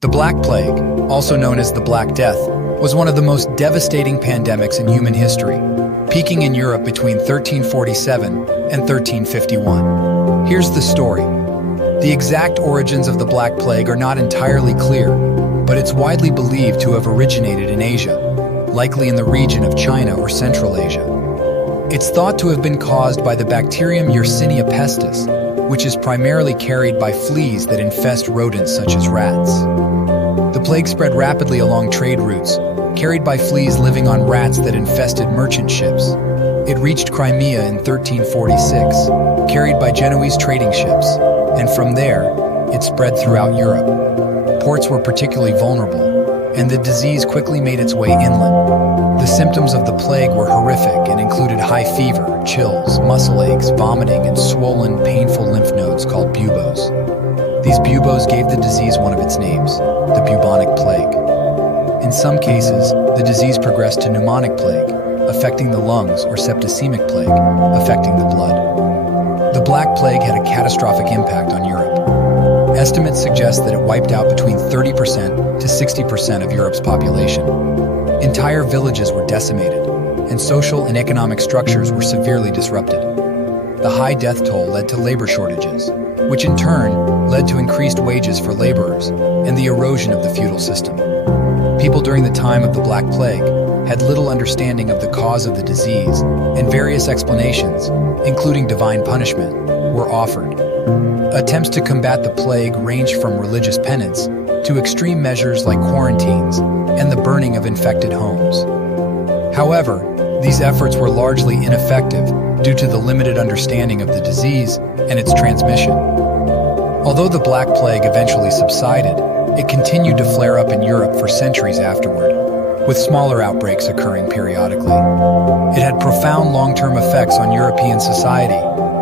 The Black Plague, also known as the Black Death, was one of the most devastating pandemics in human history, peaking in Europe between 1347 and 1351. Here's the story. The exact origins of the Black Plague are not entirely clear, but it's widely believed to have originated in Asia, likely in the region of China or Central Asia. It's thought to have been caused by the bacterium Yersinia pestis, which is primarily carried by fleas that infest rodents such as rats. The plague spread rapidly along trade routes, carried by fleas living on rats that infested merchant ships. It reached Crimea in 1346, carried by Genoese trading ships, and from there, it spread throughout Europe. Ports were particularly vulnerable, and the disease quickly made its way inland. The symptoms of the plague were horrific and included high fever, chills, muscle aches, vomiting, and swollen, painful lymph nodes called buboes. These buboes gave the disease one of its names, the bubonic plague. In some cases, the disease progressed to pneumonic plague, affecting the lungs, or septicemic plague, affecting the blood. The Black Plague had a catastrophic impact on Europe. Estimates suggest that it wiped out between 30% to 60% of Europe's population. Entire villages were decimated, and social and economic structures were severely disrupted. The high death toll led to labor shortages, which in turn led to increased wages for laborers and the erosion of the feudal system. People during the time of the Black Plague had little understanding of the cause of the disease, and various explanations, including divine punishment, were offered. Attempts to combat the plague ranged from religious penance to extreme measures like quarantines and the burning of infected homes. However, these efforts were largely ineffective due to the limited understanding of the disease and its transmission. Although the Black Plague eventually subsided, it continued to flare up in Europe for centuries afterward, with smaller outbreaks occurring periodically. It had profound long-term effects on European society,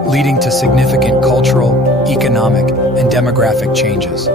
leading to significant cultural, economic, and demographic changes.